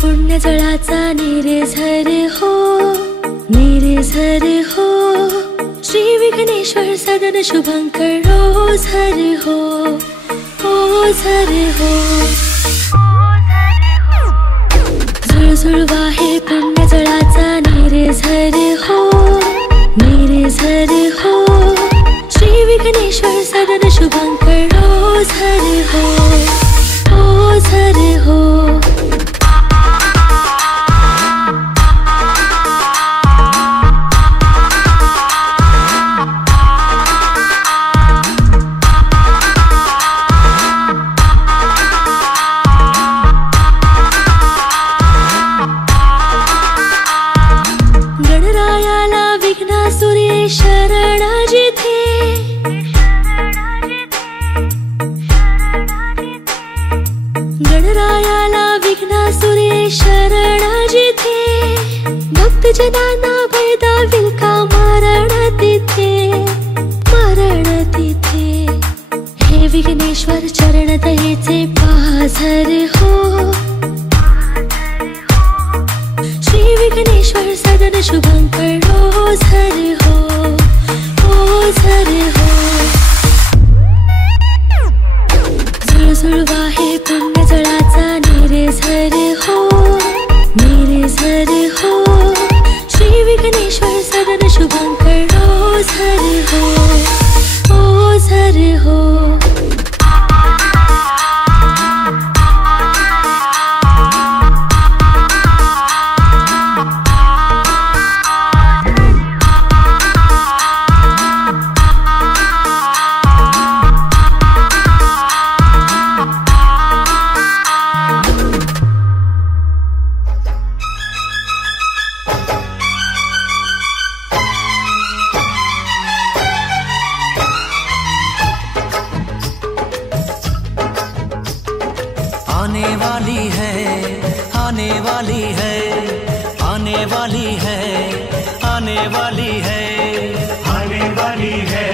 पुण्य जळाचा निरेझर हो, निरेझर हो। श्री विघ्नेश्वर सदन शुभंकर ओझर हो, ओझर हो। झुळझुळ वाहे पुण्य जळाचा निरेझर हो, निरेझर हो। श्री विघ्नेश्वर सदन शुभंकर ओझर हो, ओझर हो। गणरायाला विघ्नासुरे शरण जिथे, गणरायाला विघ्नासुरे शरण जिथे। भक्तजनांना भय दाविल का मरण तिथे, मरण तिथे। हे विघ्नेश्वर चरण दयेचे पाझर हो, श्री विघ्नेश्वर सदन शुभंकर ओझर हो, ओझर हो। झुळझुळ वाहे पुण्य जळाचा निरेझर हो, निरेझर हो। श्री विघ्नेश्वर सदन शुभंकर ओझर हो, ओझर हो। आने वाली है, आने वाली है, आने वाली है, आने वाली है, आने वाली है,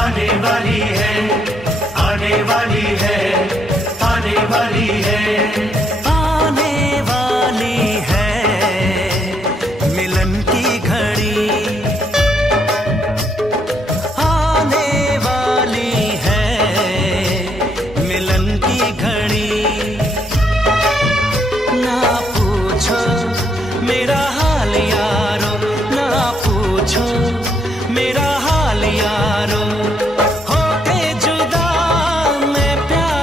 आने वाली है, आने वाली है, आने वाली है, आने वाली है मिलन की घड़ी, आने वाली है मिलन की घड़ी। ना पूछो मेरा हाल यारो, ना पूछो मेरा हाल यारो। होके जुदा मैं प्यार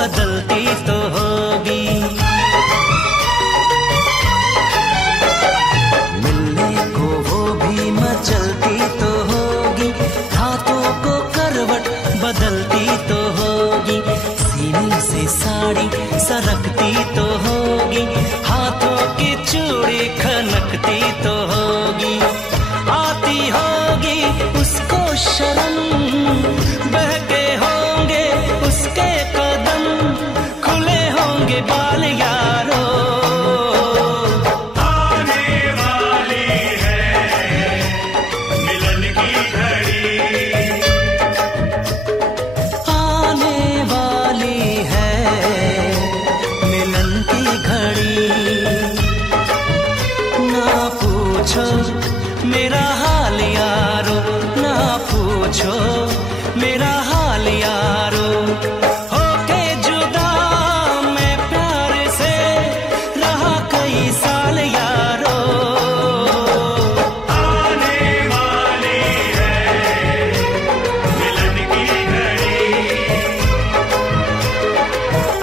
बदलती तो होगी। मिलने को वो भी मचलती तो होगी, हाथों को करवट बदलती तो होगी, सीने से साड़ी सरकती तो होगी, हाथों की चूड़ी खनकती तो होगी। आती होगी उसको शर्म, बहके होंगे उसके कदम, खुले होंगे बाल यारो। आने वाली है मिलन की घड़ी, आने वाली है मिलन की घड़ी। ना पूछो मेरा हाल यारो, ना पूछो मेरा हाल यारो। होके जुदा मैं प्यार से रहा कई साल यारो। आने वाली है मिलन की घड़ी,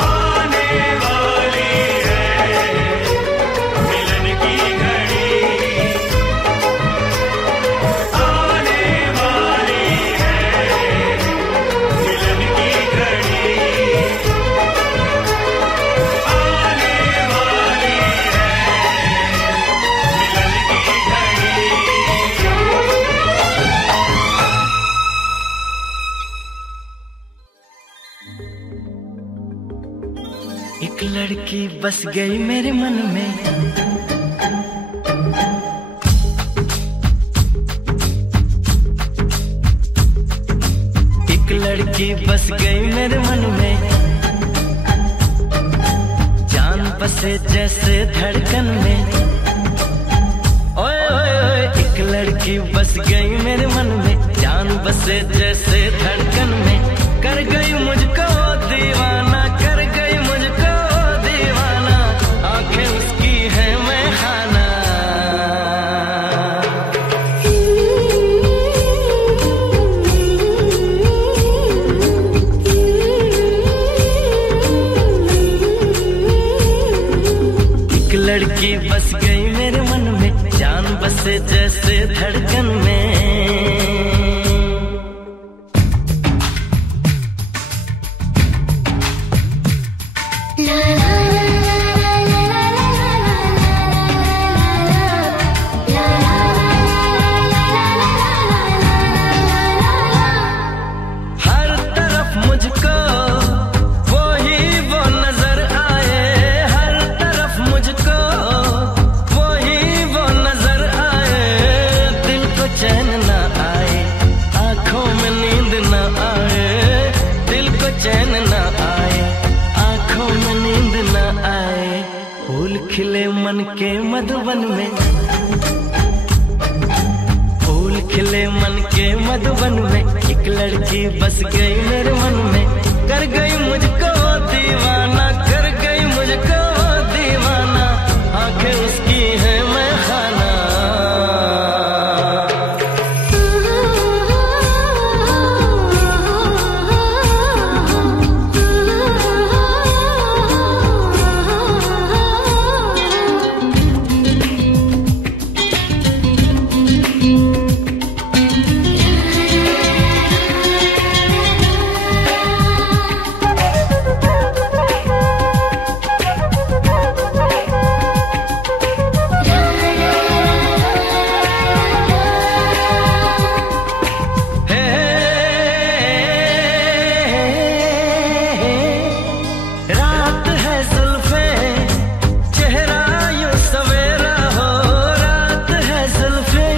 आने वाली है मिलन की घड़ी, आने वाली है मिलन की घड़ी, आने वाली एक लड़की बस गई मेरे मन में, एक लड़की बस गई मेरे मन में, जान बसे जैसे धड़कन में। ओए ओए ओए एक लड़की बस गई मेरे मन में, जान बसे जैसे धड़कन में। कर गई मुझको दीवाना, कर गई मुझको दीवाना, आंखें उसकी है मैं खाना। एक लड़की बस गई मेरे मन में, जान बसे जैसे धड़कन में। हर तरफ मुझको वो ही वो नजर आए, हर तरफ मुझको वो ही वो नजर आए। दिल को चैन ना आए, आंखों में नींद ना आए, दिल को चैन ना आए, आंखों में नींद ना आए। फूल खिले मन के मधुबन में, फूल खिले मन के मधुबन में, एक लड़की बस गई मेरे मन में। कर गई मुझको दीवाना, कर गई मुझको दीवाना, आंखें उसकी है मैं खाना। रात है जुल्फे चेहरा यूं सवेरा हो, रात है जुल्फे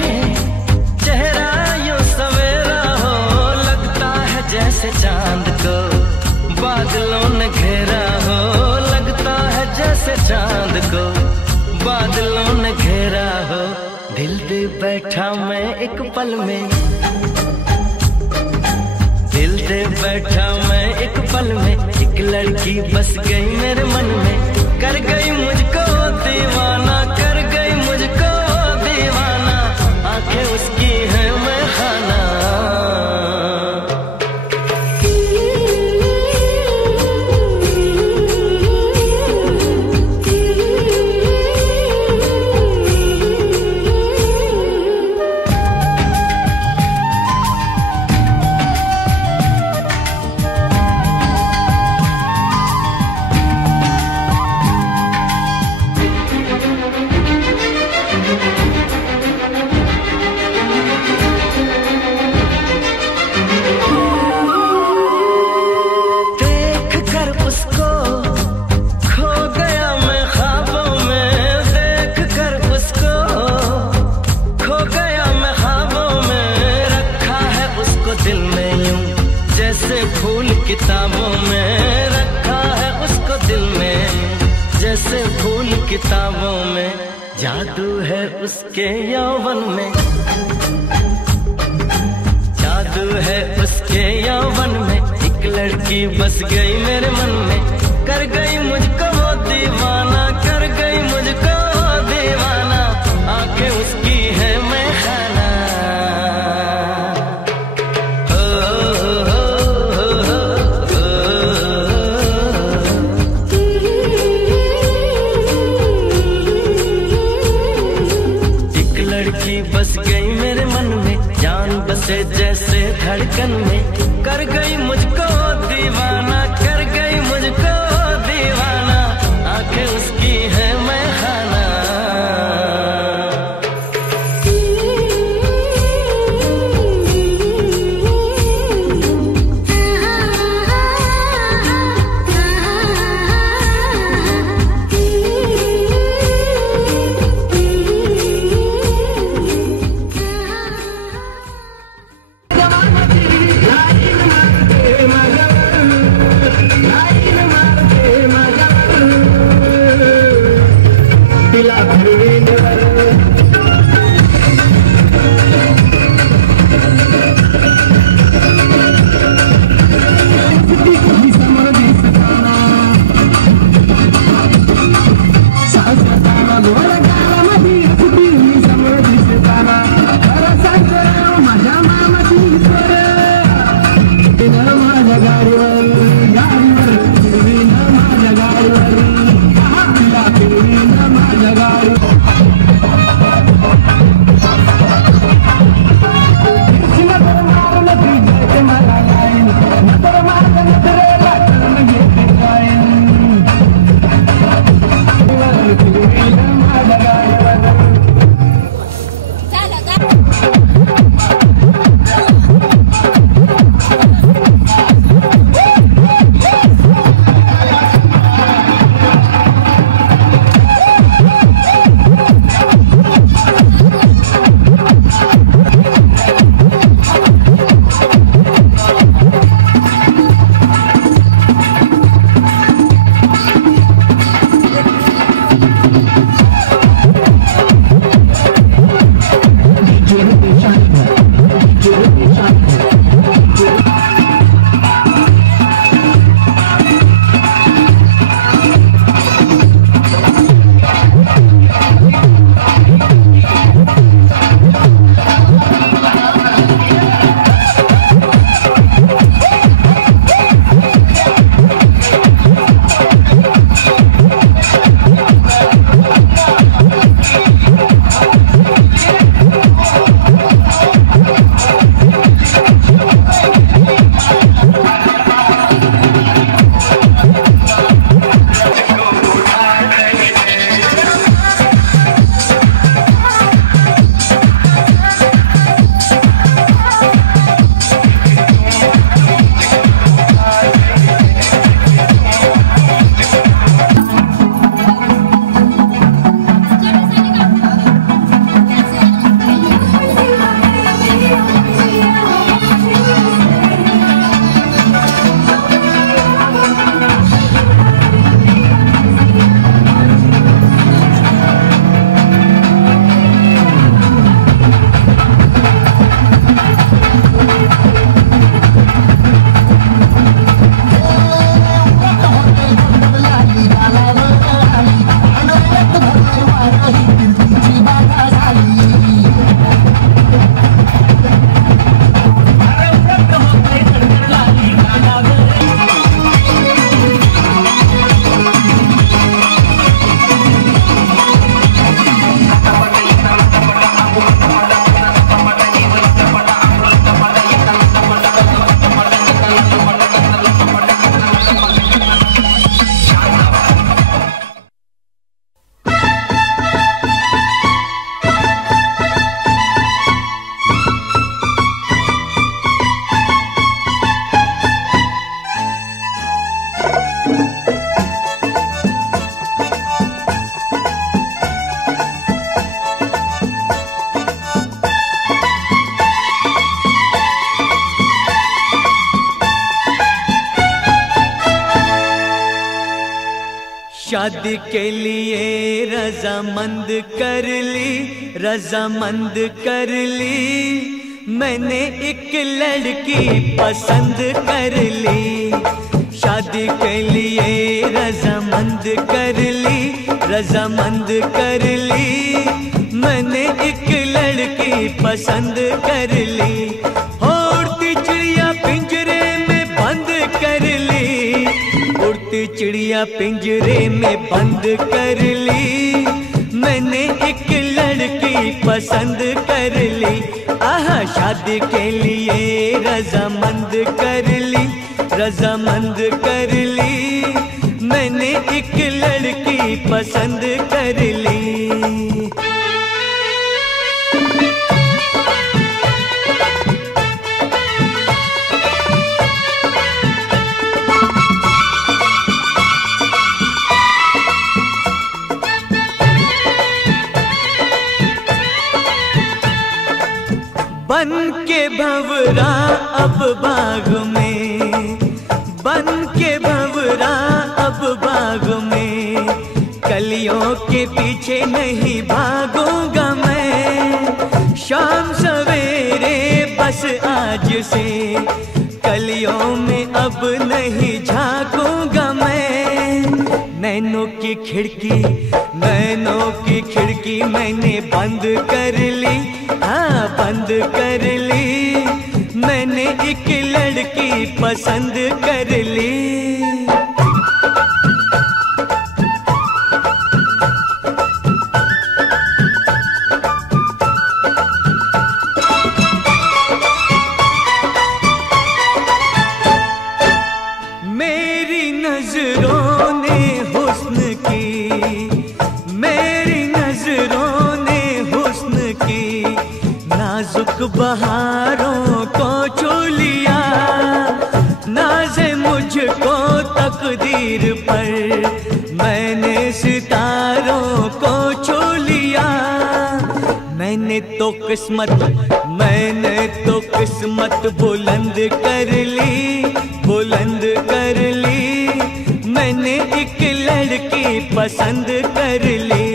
चेहरा यूं सवेरा हो। लगता है जैसे चांद को बादलों ने घेरा हो, लगता है जैसे चांद को बादलों ने घेरा हो। दिल दे बैठा मैं एक पल में, दिल दे बैठा मैं एक पल में। एक लड़की बस गई मेरे मन में, कर गई मुझको दीवाना, कर गई मुझको दीवाना, आंखें उसकी है मैं खाना। किताबों में, जादू है उसके यौवन में, जादू है उसके यौवन में। एक लड़की बस गई मेरे मन में, कर गई मुझको वो दीवाना, कर गई मुझको वो दीवाना। आंखें उसकी है मैं खाना। एक लड़की बस गई मेरे मन में, जान बसे जैसे धड़कन में, कर गई मुझको दीवाना, कर गई मुझको दीवाना। आंखें उसकी है मैं खाना। शादी के लिए रजामंद कर ली, रजामंद कर ली। मैंने एक लड़की पसंद कर ली। शादी के लिए रजामंद कर ली, रजामंद कर ली। मैंने एक लड़की पसंद कर ली। उड़ती चिड़िया पिंजरे में बंद कर ली, उड़ती चिड़िया पिंजरे में बंद कर ली। मैंने एक लड़की पसंद कर ली। आहा, शादी के लिए रजामंद कर ली, रजामंद कर ली। मैंने एक लड़की पसंद कर ली। बन के भंवरा अब बाग में, बन के भंवरा अब बाग में। कलियों के पीछे नहीं भागूंगा मैं। शाम सवेरे बस आज से कलियों में अब नहीं झांकूंगा मैं। नैनों की खिड़की, नैनों की खिड़की मैंने बंद कर ली। हाँ, बंद कर ली। मैंने एक लड़की पसंद कर ली। मेरी नजरों ने हुस्न की, मेरी नजरों ने हुस्न की। नाजुक बहारों को छू लिया, नाज़े मुझको तकदीर पर। मैंने सितारों को छू लिया। मैंने तो किस्मत, मैंने तो किस्मत बुलंद कर ली, बुलंद कर ली। मैंने एक लड़की पसंद कर ली।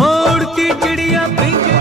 उड़ती चिड़िया पिंजरे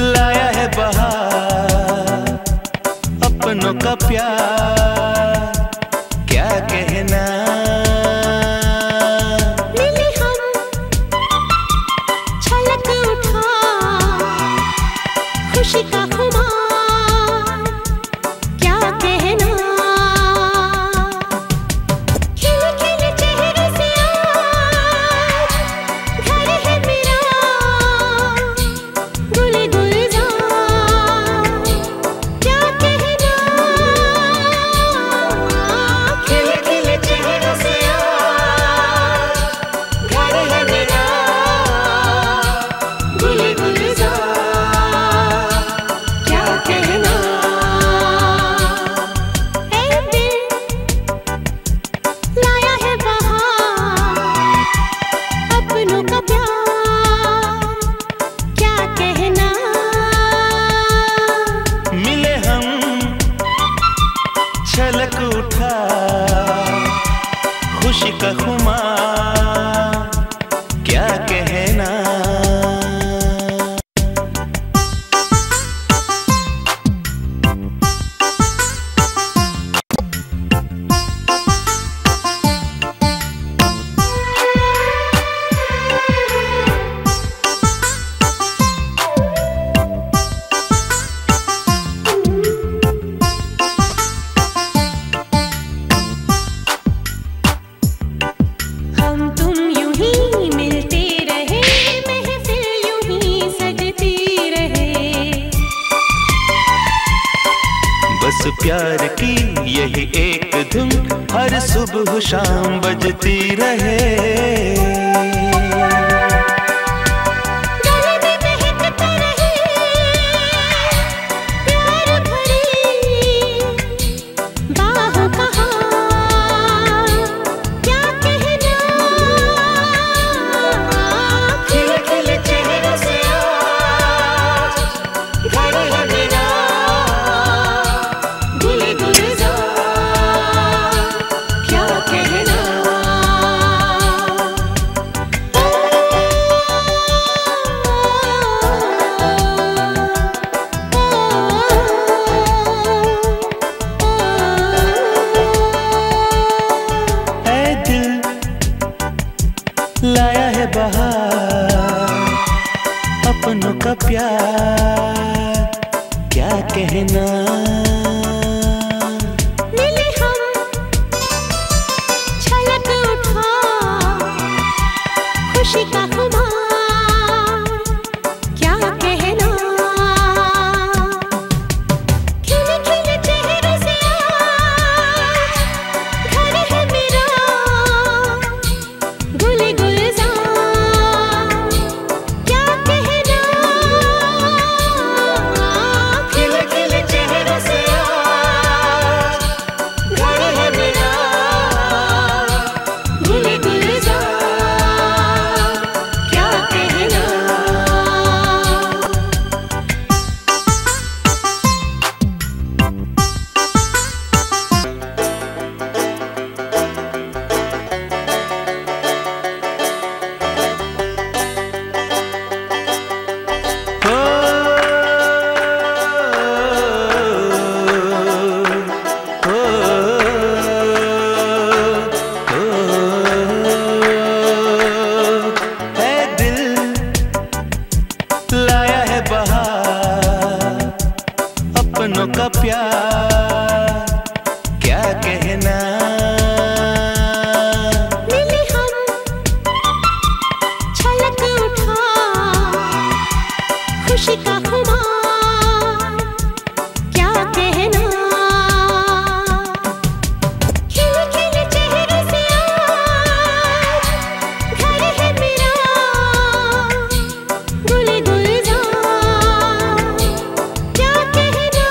लाया है बहार अपनों का प्यार, क्या कहना। मिले हम छलक उठा खुशी का खुमार, क्या कहना। खिले खिले चेहरे से आज घर है मेरा गुले गुलजार, क्या कहना। खिले खिले चेहरे से आज घर है मेरा गुले गुलजार, क्या कहना। ऐ दिल लाया है बहार अपनों का प्यार, क्या कहना। मिले हम छलक उठा खुशी का खुमार, क्या कहना। हम तुम यूं ही मिलते रहे, महफिल यूं ही सजती रहे। बस प्यार की यही एक धुन हर सुबह शाम बजती रहे। गले में महकता रहे प्यार भरी बाहों का हार, क्या कहना। खिले खिले चेहरे से आज घर है मेरा गुले गुलजार, क्या कहना। ऐ दिल लाया है बहार अपनों का प्यार, क्या कहना। मिले हम छलक उठा खुशी का खुमार, क्या कहना। खिले खिले चेहरे से आज घर है मेरा गुले गुलजार, क्या कहना। खिले खिले चेहरे से आज घर है मेरा गुले गुलजार, क्या कहना। ओ, ओ, ओ, ऐ दिल लाया है बहार अपनों का प्यार, क्या कहना। मिले हम छलक उठा खुशी का खुमार, क्या कहना। खिले खिले चेहरे से आज घर है मेरा गुले गुलजार, क्या कहना।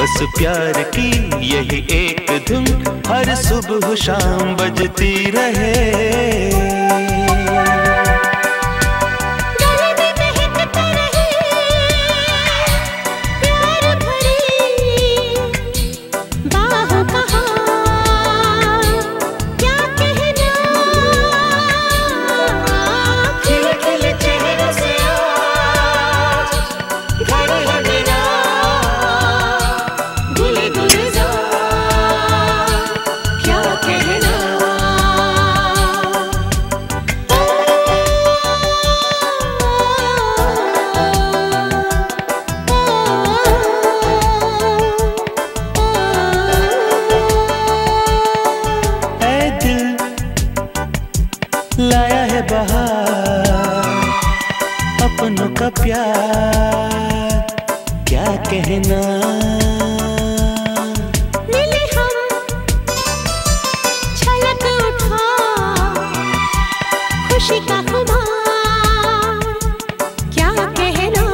बस प्यार की यही एक धुन हर सुबह शाम बजती रहे। लाया है बहार अपनों का प्यार, क्या कहना। मिले हम छलक उठा खुशी का खुमार, क्या कहना।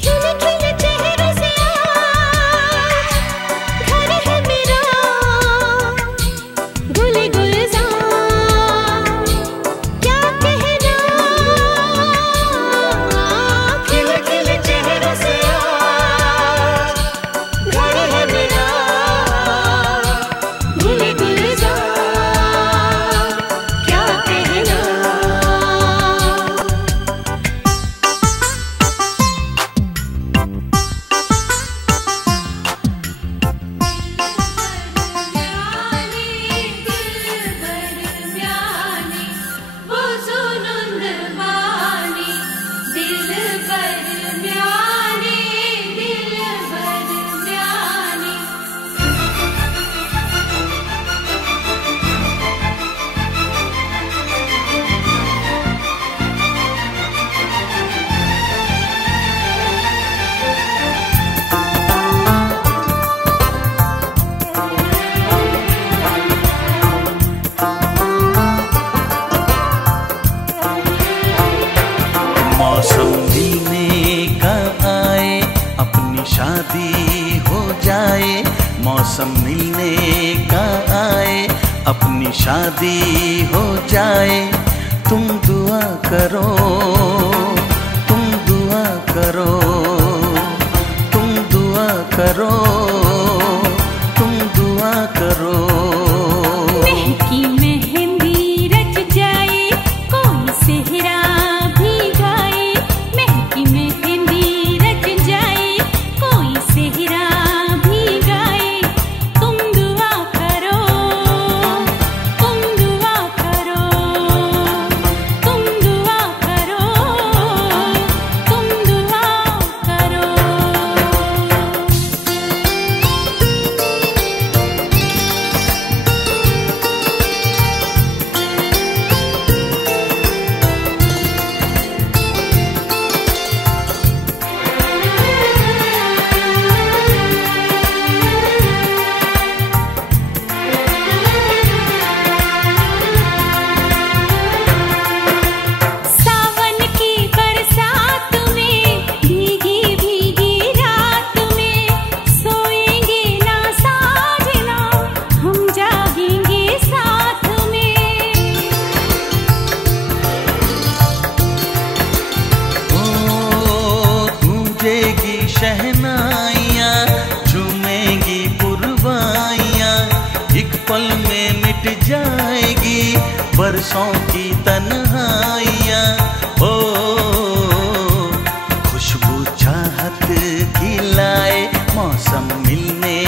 खिले खिले चेहरों से घर है मेरा, गुले मौसम मिलने का आए अपनी शादी हो जाए, मौसम मिलने का आए अपनी शादी हो जाए। तुम दुआ करो, तुम दुआ करो, तुम दुआ करो, तुम दुआ करो। महकी मेहंदी रच जाए, कोई सेहरा भी गाए। महकी मेहंदी रच जाए, कोई सेहरा भी गाए। तुम दुआ करो, तुम दुआ करो, तुम दुआ करो, तुम दुआ करो। सावन की बरसात में भीगी भीगी रात में सोएंगे ना साजना, हम जागेंगे साथ में। ओ गूंजेगी शहनाइयाँ, झूमेंगी पुरवाइयाँ, एक पल में मिट जाएगी बरसों की तन्हाइयाँ। ओ खुशबू चाहत की लाए, मौसम मिलने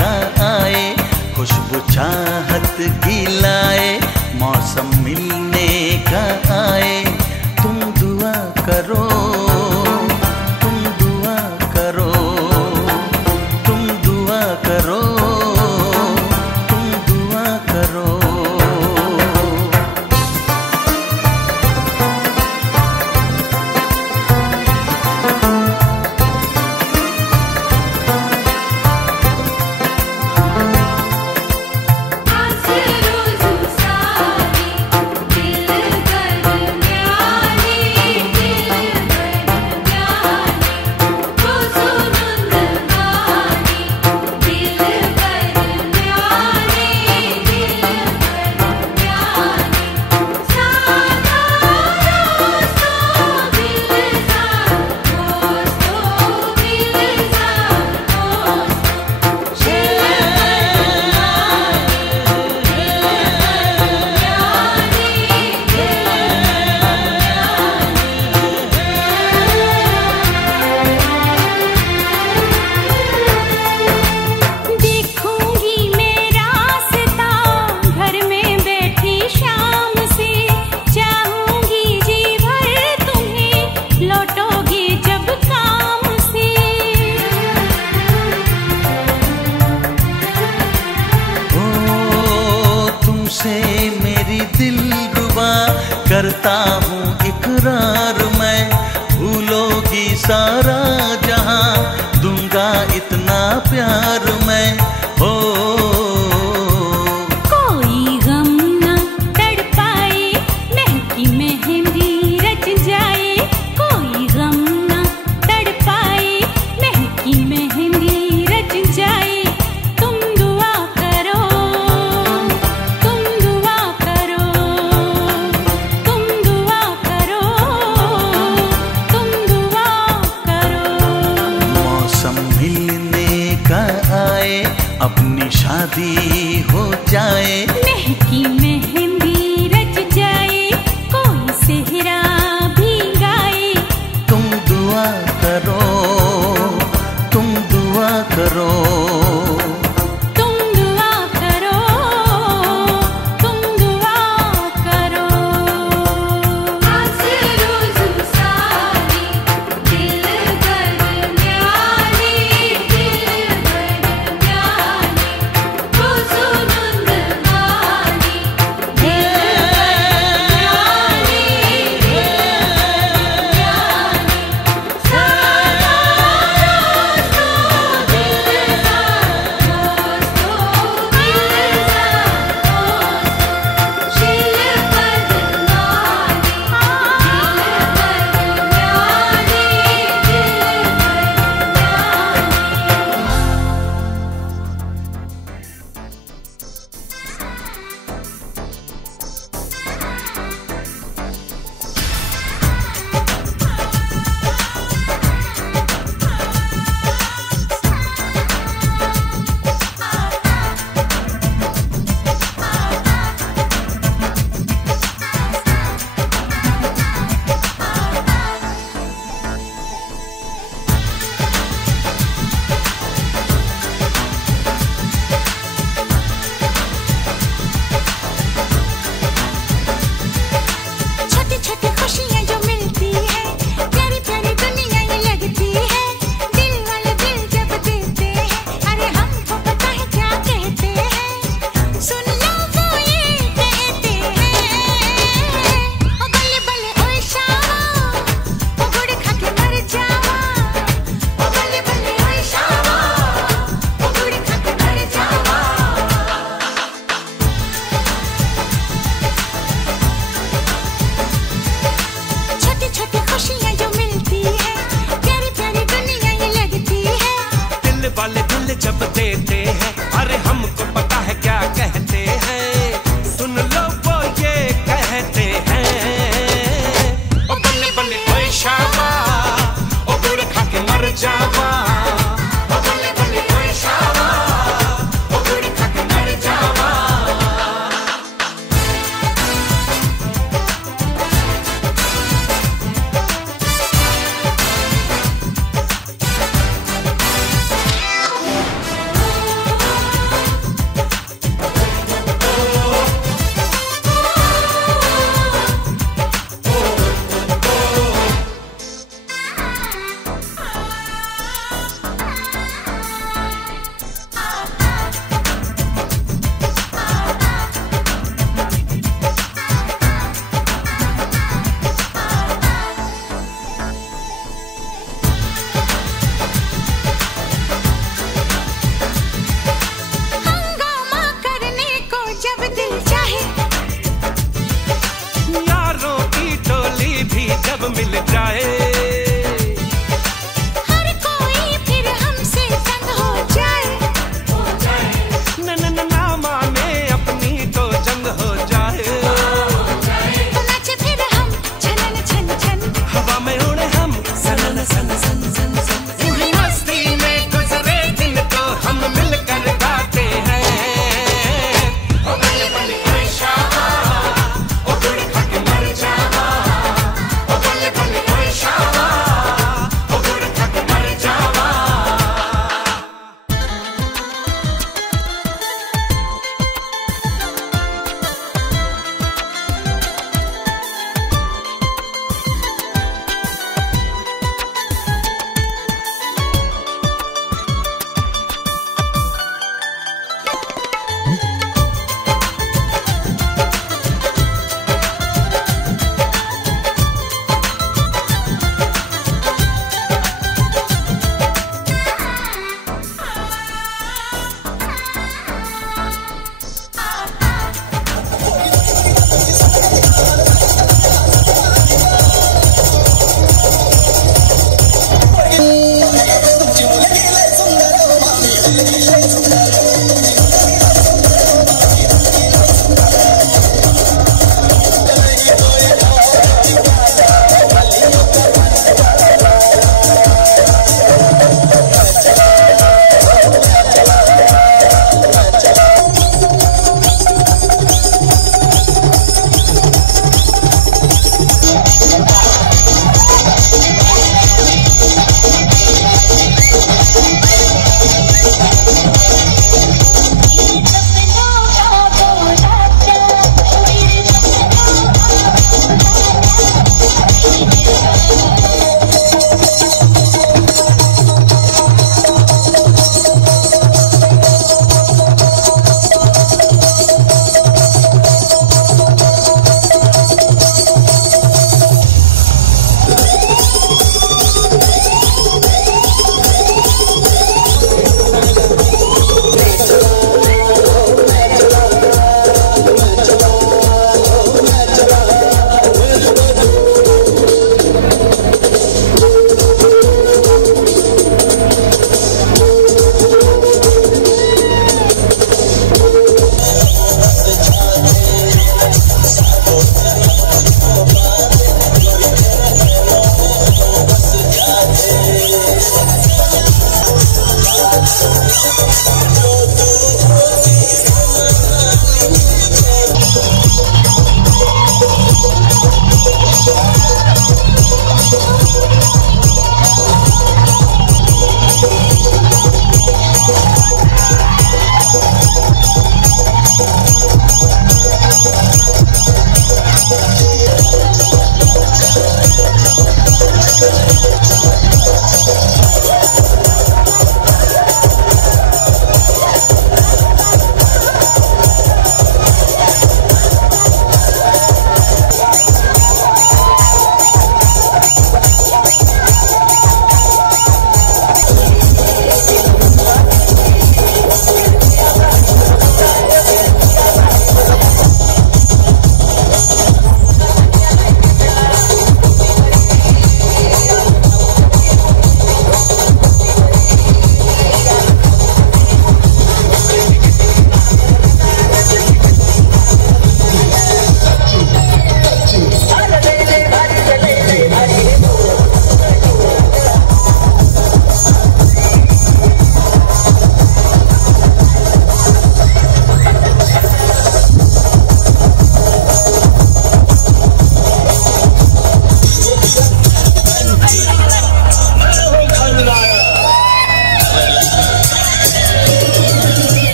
का आए। खुशबू चाहत की लाए, मौसम मिलने का आए। तुम दुआ करो, तुम दुआ करो, तुम दुआ करो, तुम दुआ करो। आज रोज जहां दूंगा इतना प्यार मैं हो। कोई गम ना तड़पाए, महकी मेहंदी रच जाए। कोई गम ना तड़पाए, महकी मेहंदी रच जाए। तुम दुआ करो, तुम दुआ करो, तुम दुआ करो, तुम दुआ करो। मौसम मिलने का आए, अपनी शादी हो जाए। महकी मेहंदी रच जाए, कोई सेहरा भी गाए। तुम दुआ करो, तुम दुआ करो। तुम दुआ करो, तुम दुआ करो। छोटी छोटी खुशियाँ जो मिलती है, प्यारी प्यारी दुनिया ये लगती है। दिल वाले दिल जब देते हैं, अरे हमको पता है क्या कहते हैं। सुन लो वो ये कहते हैं, ओ बल्ले बल्ले ओए शावा, ओ गुड़ खा के मर जावा। ओ बल्ले बल्ले ओए शावा, ओ गुड़ खा के मर जावा। छोटी छोटी खुशियाँ जो मिलती है, प्यारी प्यारी दुनिया ये लगती है। दिल वाले दिल जब देते हैं, अरे हमको पता है क्या कहते हैं। सुन लो वो ये कहते हैं, ओ बल्ले बल्ले ओए शाबा, ओ गुड़ खा के मर जावा। ओ बल्ले बल्ले ओए शाबा, ओ गुड़ खा के मर जावा। हंगामा करने को जब दिल चाहे, यारों की टोली भी जब मिल जाए। हर कोई फिर हमसे तंग हो जाए। न ना माने अपनी तो जंग हो जाए। तो नाचे फिर हम छनन छन छन, हवा में उड़े हम सन सन सन सन सन। इन्हीं मस्ती में गुजरे दिन तो हम मिलकर गाते हैं। ओ बल्ले बल्ले ओए शाबा, ओ गुड़ खा के मर जावा। ओ बल्ले बल्ले ओए शाबा, ओ गुड़ खा के मर जावा।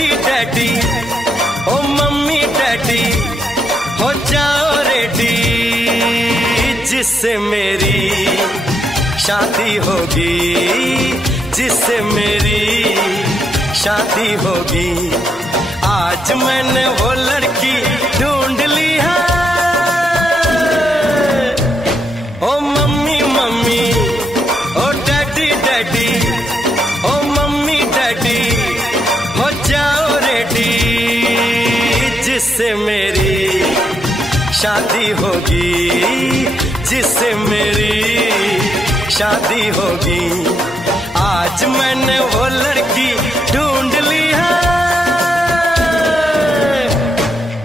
डैडी डैडी, ओ मम्मी डैडी हो जाओ रेडी, जिससे मेरी शादी होगी, जिससे मेरी शादी होगी। आज मैंने वो लड़की ढूंढ ली है, ओ मम्मी मम्मी, ओ डैडी डैडी, ओ मम्मी डैडी हो जाओ रेडी, जिससे मेरी शादी होगी, जिससे मेरी शादी होगी। आज मैंने वो लड़की ढूंढ ली है,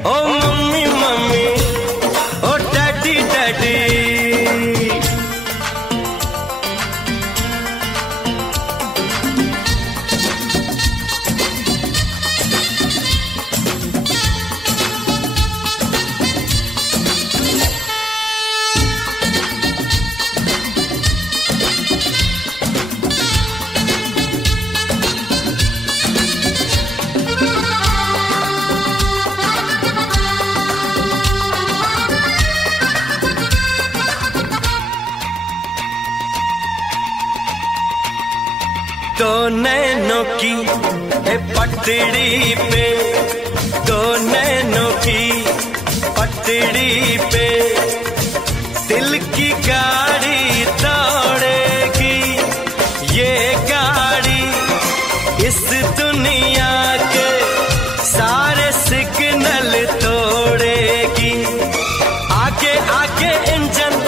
ओ मम्मी मम्मी, ओ डैडी डैडी। दो नैनों की पटड़ी पे, दो नैनों की पटड़ी पे दिल की गाड़ी दौड़ेगी, ये गाड़ी इस दुनिया के सारे सिग्नल तोड़ेगी। आगे आगे इंजन,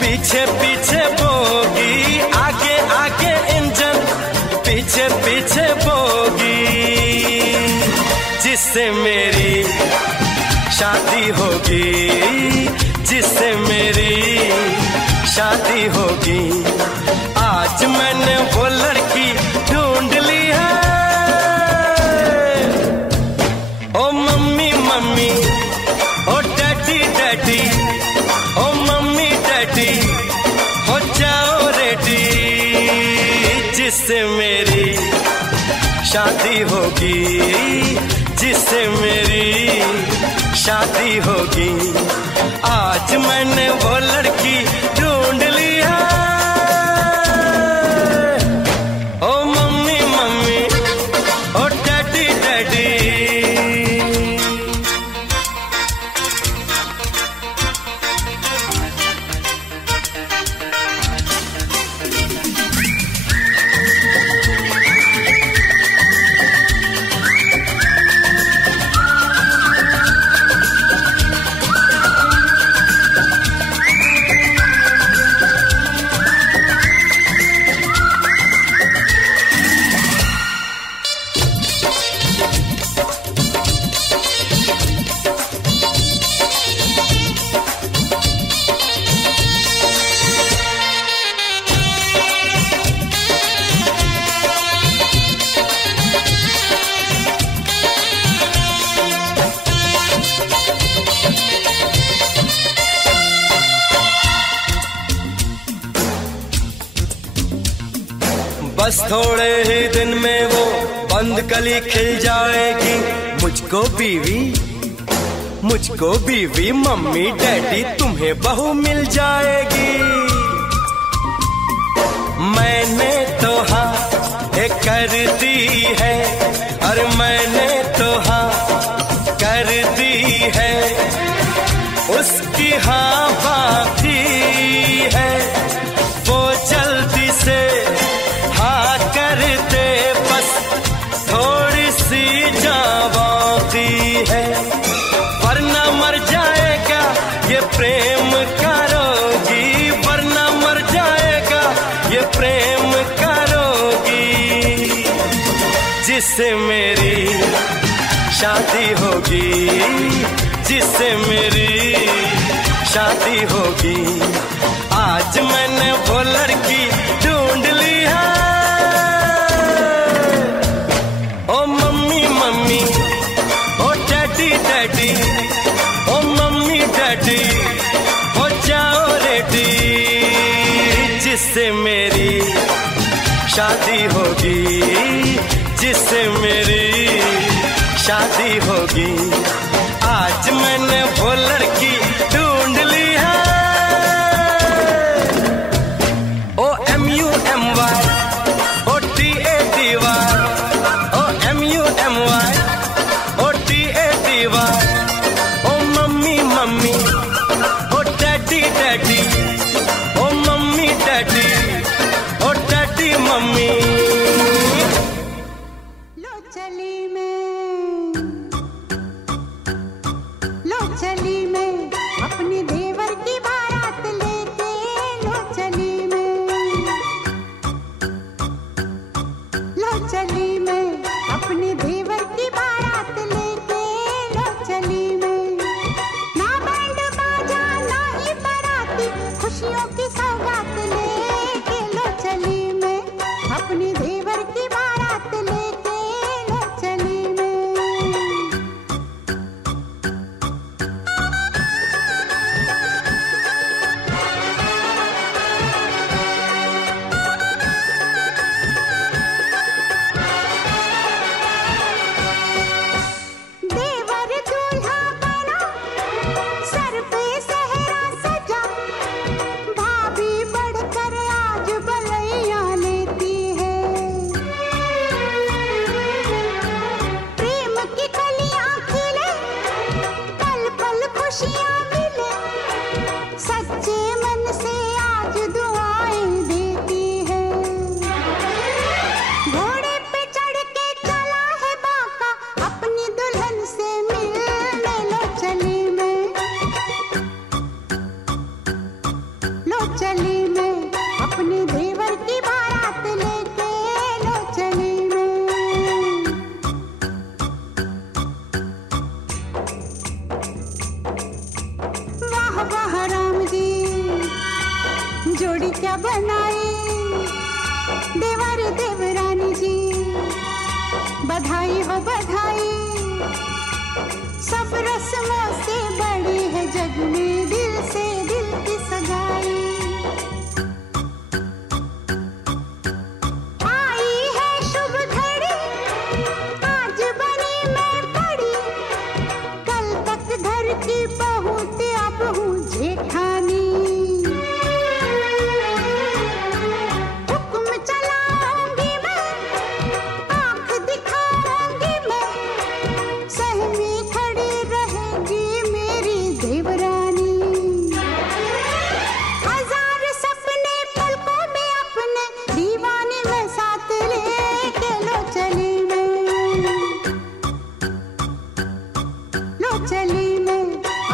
पीछे पीछे बोगी, आगे आगे इंजन, पीछे पीछे बोगी, जिससे मेरी शादी होगी, जिससे मेरी शादी होगी। आज मैंने वो लड़की ढूंढ ली है, ओ मम्मी मम्मी, ओ डैडी डैडी, ओ मम्मी डैडी हो जाओ रेडी, जिससे मेरी शादी होगी, जिससे मेरी शादी होगी। आज मैंने वो लड़की ढूंढ ली है, ओ मम्मी मम्मी, ओ डैडी डैडी। बस थोड़े ही दिन में वो बंद कली खिल जाएगी, मुझको बीवी, मुझको बीवी, मम्मी डैडी तुम्हें बहू मिल जाएगी। मैंने तो हाँ कर दी है, अरे मैंने तो हाँ कर दी है, उसकी हाँ बाकी है, वो जल्दी से हाँ कर दे, बस थोड़ी सी जावाती है, वरना मर जाएगा ये प्रेम करोगी, वरना मर जाएगा ये प्रेम करोगी, जिससे मेरी शादी होगी, जिससे मेरी शादी होगी। आज मैंने वो लड़की ढूंढ ली है, ओ मम्मी मम्मी, ओ डैडी डैडी, ओ मम्मी डैडी हो जाओ रेडी, जिससे मेरी शादी होगी, जिससे मेरी शादी होगी। आज मैंने वो लड़की ढूंढ ली है। OMUMY OTATY OMUMY OTATY ओ मम्मी मम्मी ओ डैडी डैडी ओ मम्मी डैडी ओ डैडी मम्मी। लो चली मैं अपने देवर की बारात लेके। लो चली मैं अपने देवर की बारात लेके। लो चली मैं ना बैंड बाजा ना ही बाराती, खुशियों की सौगात लेके। लो चली मैं अपने देवर की बारात लेके। लो चली मैं। देवर दूल्हा बना, सर पे सेहरा सजा, भाभी बढ़कर आज बलैया लेती है। प्रेम की कलियां खिले, पल पल खुशियां मिले, सच्चे मन से आज दुआएं देती है। घोड़े पे चढ़ के चला है बाका, अपनी दुल्हन से मिलने। लो चली मैं अपने देवर की बारात लेके। लो चली मैं। वाह वाह राम जी, जोड़ी क्या बनाई, देवर देवरानी जी। बधाई हो बधाई, सब रस्मों से बड़ी है जग में दिल से दिल की सगाई। आई है शुभ घड़ी, आज बनी मैं बड़ी, कल तक घर की बहू ते अब हूँ जेठानी। हुक्म चलाऊंगी मैं, आंख दिखाऊंगी मैं, सहमी खड़ी रहेगी मेरी देवरानी। हजार सपने पलकों में अपने, दीवाने में साथ लेके। लो चली मैं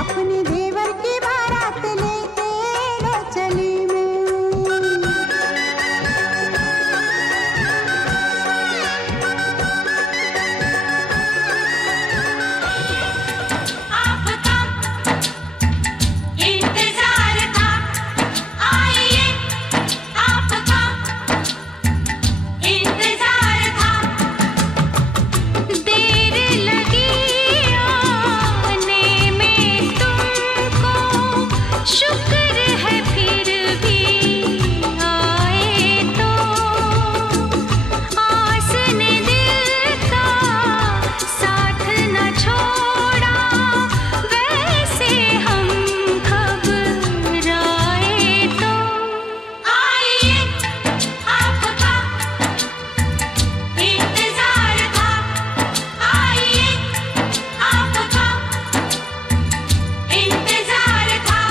अपने देवर की बारात लेके। लो चली मैं। आपका इंतजार था, आइए आपका इंतजार था। देर लगी आने में तुमको, शुक्र है फिर भी आए तो। आस ने दिल का साथ न छोड़ा, वैसे हम घबराए तो। आइए आपका इंतजार था, आइए आपका इंतजार था।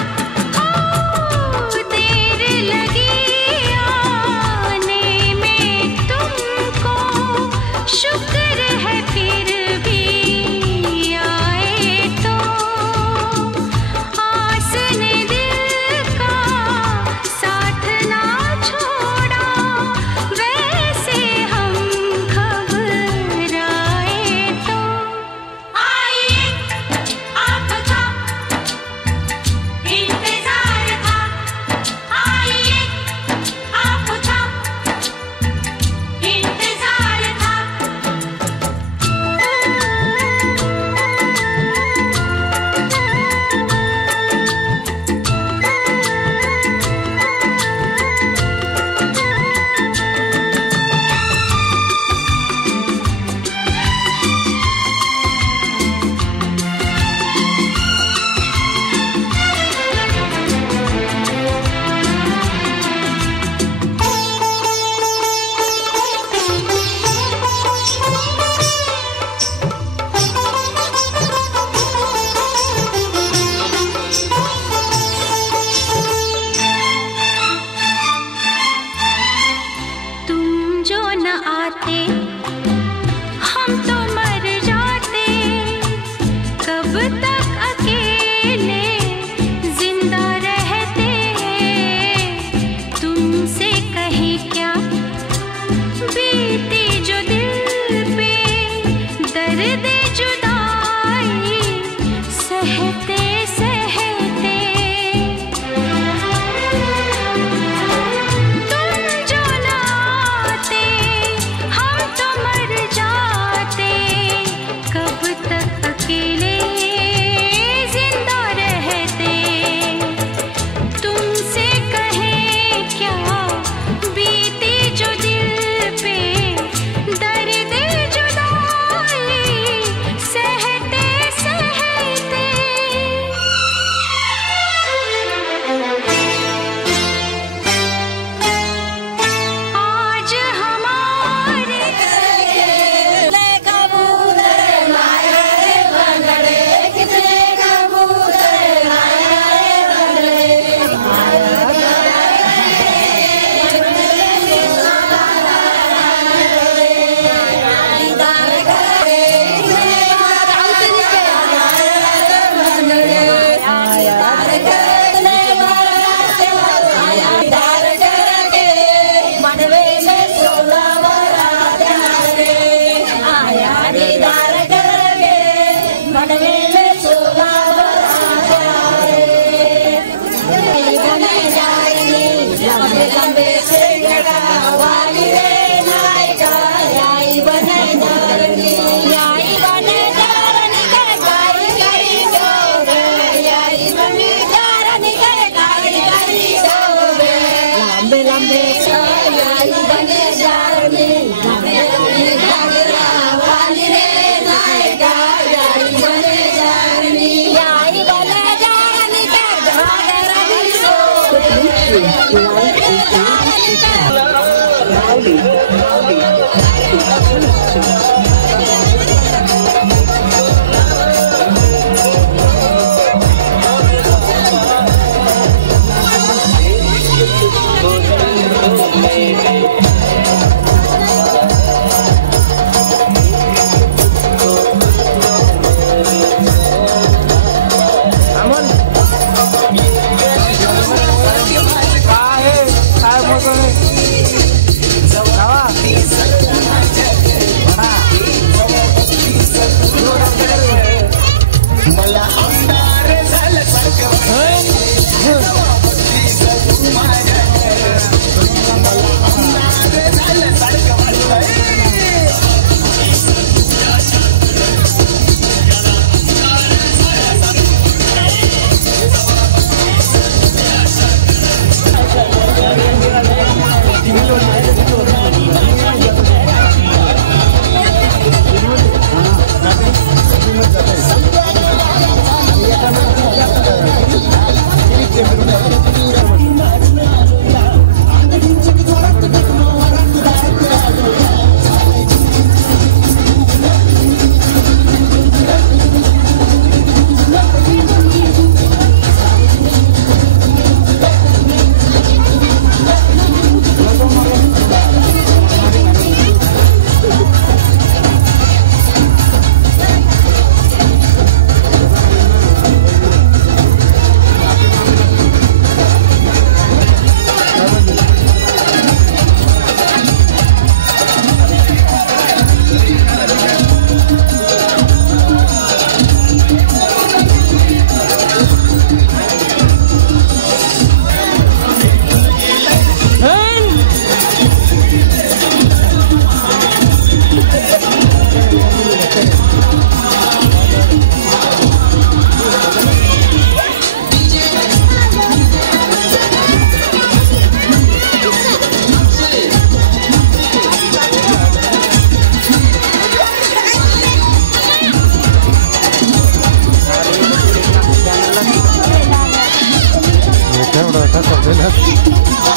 Udah, tak sampai